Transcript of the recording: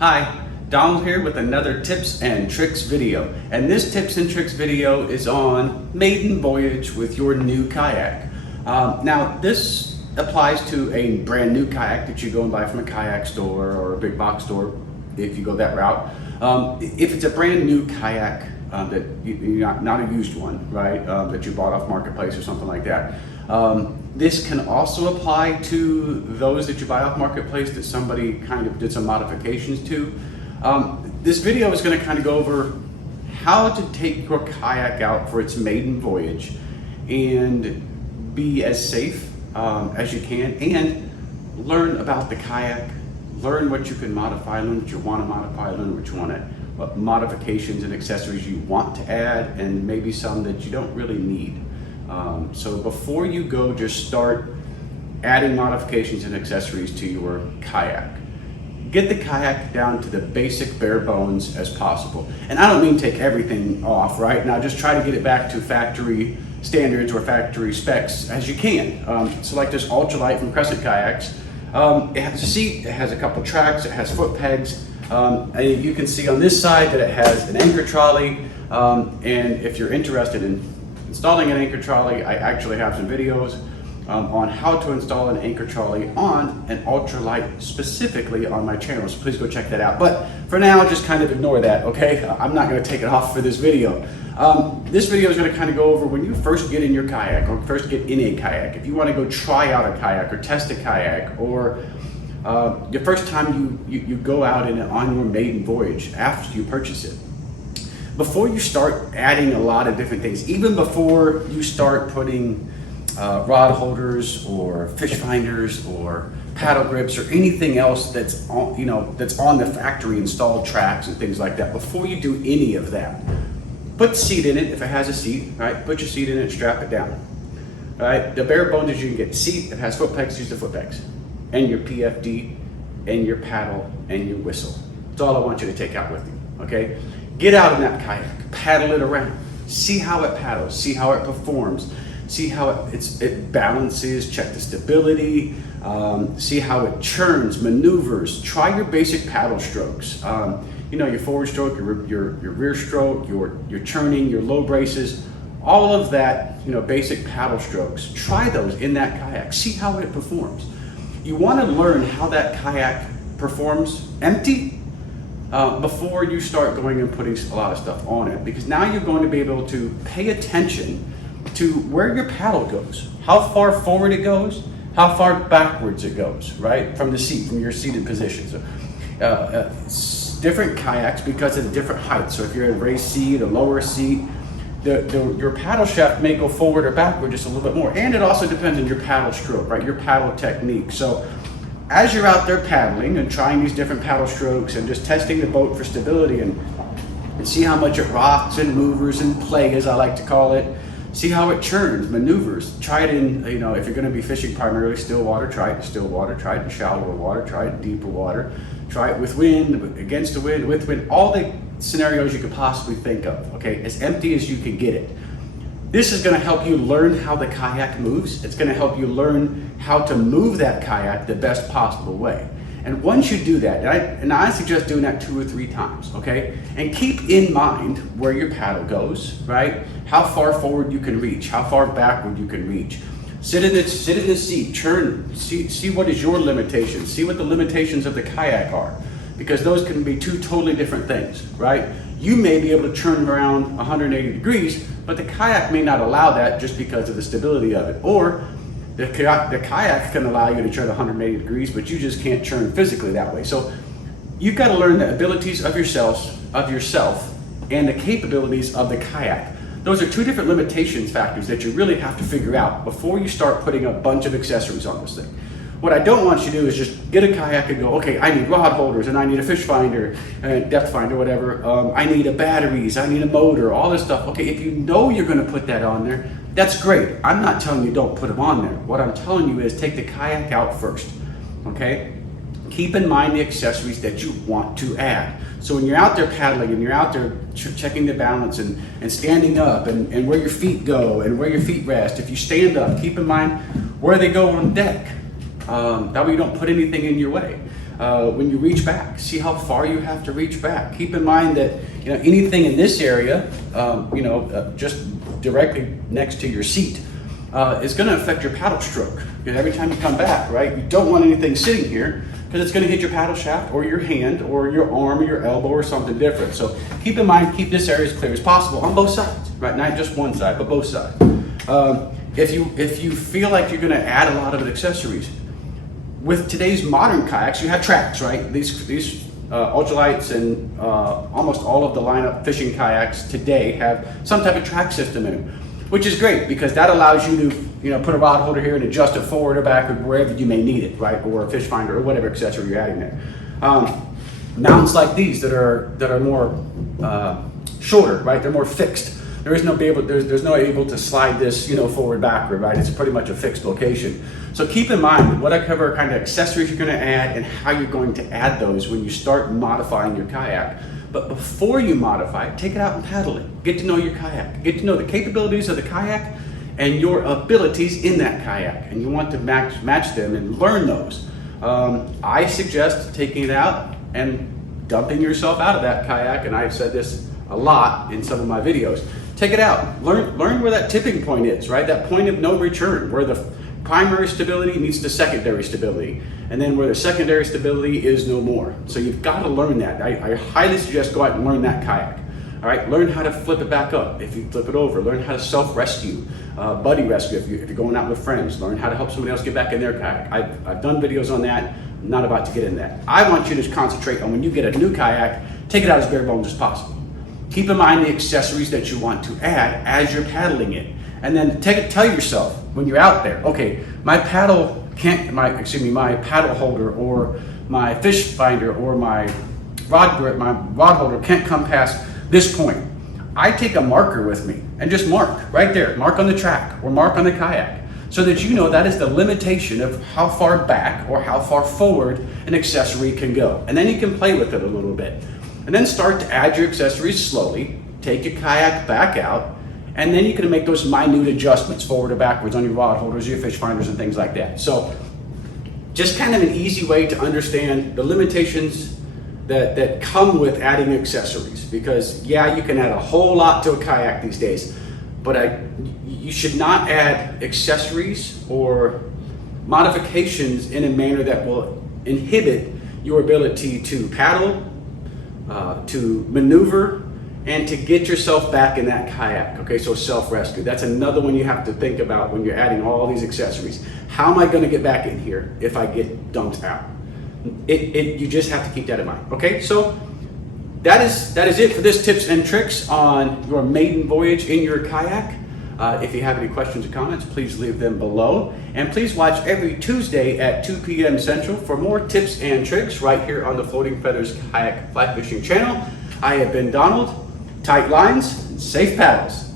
Hi, Donald here with another tips and tricks video. And this tips and tricks video is on maiden voyage with your new kayak. Now this applies to a brand new kayak that you go and buy from a kayak store or a big box store if you go that route. If it's a brand new kayak that not a used one, right, that you bought off Marketplace or something like that. This can also apply to those that you buy off Marketplace that somebody kind of did some modifications to. This video is going to kind of go over how to take your kayak out for its maiden voyage and be as safe as you can, and learn about the kayak, learn what you can modify, learn what you want to modify, learn what you want to, what modifications and accessories you want to add, and maybe some that you don't really need. So before you go, just start adding modifications and accessories to your kayak. Get the kayak down to the basic bare bones as possible. And I don't mean take everything off, right? Now just try to get it back to factory standards or factory specs as you can. So like this ultralight from Crescent Kayaks, it has a seat, it has a couple tracks, it has foot pegs. And you can see on this side that it has an anchor trolley. And if you're interested in installing an anchor trolley, I actually have some videos on how to install an anchor trolley on an ultralight specifically on my channel, so please go check that out. But for now, just kind of ignore that, okay? I'm not gonna take it off for this video. This video is gonna kind of go over when you first get in your kayak or first get in a kayak. If you wanna go try out a kayak or test a kayak, or the first time you go out on your maiden voyage after you purchase it. Before you start adding a lot of different things, even before you start putting rod holders or fish finders or paddle grips or anything else that's on, that's on the factory installed tracks and things like that, before you do any of that, put the seat in it if it has a seat, right? Put your seat in it, strap it down. All right, the bare bones is you can get the seat, it has foot pegs, use the foot pegs, and your PFD, and your paddle, and your whistle. That's all I want you to take out with you, okay? Get out in that kayak, paddle it around, see how it paddles, see how it performs, see how it balances, check the stability, see how it churns, maneuvers. Try your basic paddle strokes. Your forward stroke, your rear stroke, your churning, your low braces, all of that, basic paddle strokes. Try those in that kayak, see how it performs. You want to learn how that kayak performs empty before you start going and putting a lot of stuff on it, because now you're going to be able to pay attention to where your paddle goes, how far forward it goes, how far backwards it goes, right? From the seat, from your seated position. So, different kayaks because of the different heights. So if you're in a raised seat, a lower seat, your paddle shaft may go forward or backward just a little bit more. And it also depends on your paddle stroke, right? Your paddle technique. So as you're out there paddling and trying these different paddle strokes and just testing the boat for stability and see how much it rocks and maneuvers and play, as I like to call it, see how it churns, maneuvers. Try it in, if you're going to be fishing primarily still water, try it in still water, try it in shallower water, try it in deeper water, try it with wind, against the wind, with wind, all the scenarios you could possibly think of, okay, as empty as you can get it. This is going to help you learn how the kayak moves. It's going to help you learn how to move that kayak the best possible way. And once you do that, and I suggest doing that 2 or 3 times, okay? And keep in mind where your paddle goes, right? How far forward you can reach, how far backward you can reach. Sit in the seat, churn, see what is your limitations, see what the limitations of the kayak are, because those can be 2 totally different things, right? You may be able to turn around 180 degrees, but the kayak may not allow that just because of the stability of it. Or the kayak can allow you to turn 180 degrees, but you just can't turn physically that way. So you've got to learn the abilities of yourself and the capabilities of the kayak. Those are 2 different limitations factors that you really have to figure out before you start putting a bunch of accessories on this thing. What I don't want you to do is just get a kayak and go, okay, I need rod holders and I need a fish finder and depth finder, whatever. I need a batteries, I need a motor, all this stuff. Okay, if you know you're going to put that on there, that's great. I'm not telling you don't put them on there. What I'm telling you is take the kayak out first, okay? Keep in mind the accessories that you want to add. So when you're out there paddling and you're out there checking the balance and standing up and where your feet go and where your feet rest, if you stand up, keep in mind where they go on deck. That way you don't put anything in your way. when you reach back. See how far you have to reach back. Keep in mind that anything in this area, just directly next to your seat, is going to affect your paddle stroke. Because every time you come back, right, you don't want anything sitting here because it's going to hit your paddle shaft or your hand or your arm or your elbow or something different. So keep in mind, keep this area as clear as possible on both sides, right? Not just one side, but both sides. If you feel like you're going to add a lot of accessories, with today's modern kayaks, you have tracks, right? These ultralights and almost all of the lineup fishing kayaks today have some type of track system in them, which is great because that allows you to put a rod holder here and adjust it forward or backward wherever you may need it, right? Or a fish finder or whatever accessory you're adding there. Mounts like these that are more shorter, right? They're more fixed. There's no able to slide this forward backward, right? It's pretty much a fixed location. So keep in mind whatever kind of accessories you're going to add and how you're going to add those when you start modifying your kayak. But before you modify it, take it out and paddle it. Get to know your kayak. Get to know the capabilities of the kayak and your abilities in that kayak. And you want to match them and learn those. I suggest taking it out and dumping yourself out of that kayak. And I've said this a lot in some of my videos. Take it out. Learn where that tipping point is, right? That point of no return, where the primary stability meets the secondary stability, and then where the secondary stability is no more. So you've got to learn that. I highly suggest go out and learn that kayak. All right, learn how to flip it back up if you flip it over. Learn how to self-rescue, buddy rescue if you're going out with friends. Learn how to help somebody else get back in their kayak. I've done videos on that. I'm not about to get in that. I want you to concentrate on when you get a new kayak, take it out as bare bones as possible. Keep in mind the accessories that you want to add as you're paddling it. And then tell yourself when you're out there, okay, my paddle holder or my fish finder or my rod holder can't come past this point. I take a marker with me and just mark right there, mark on the track or mark on the kayak, so that you know that is the limitation of how far back or how far forward an accessory can go. And then you can play with it a little bit. And then start to add your accessories slowly, take your kayak back out, and then you can make those minute adjustments forward or backwards on your rod holders, your fish finders, and things like that. So just kind of an easy way to understand the limitations that come with adding accessories. Because yeah, you can add a whole lot to a kayak these days, but you should not add accessories or modifications in a manner that will inhibit your ability to paddle, to maneuver, and to get yourself back in that kayak. Okay, so self-rescue. That's another one you have to think about when you're adding all these accessories. How am I going to get back in here if I get dumped out? You just have to keep that in mind. Okay, so that is it for this tips and tricks on your maiden voyage in your kayak. If you have any questions or comments, please leave them below. And please watch every Tuesday at 2 p.m. Central for more tips and tricks right here on the Floating Feathers Kayak Fly Fishing channel. I have been Donald. Tight lines and safe paddles.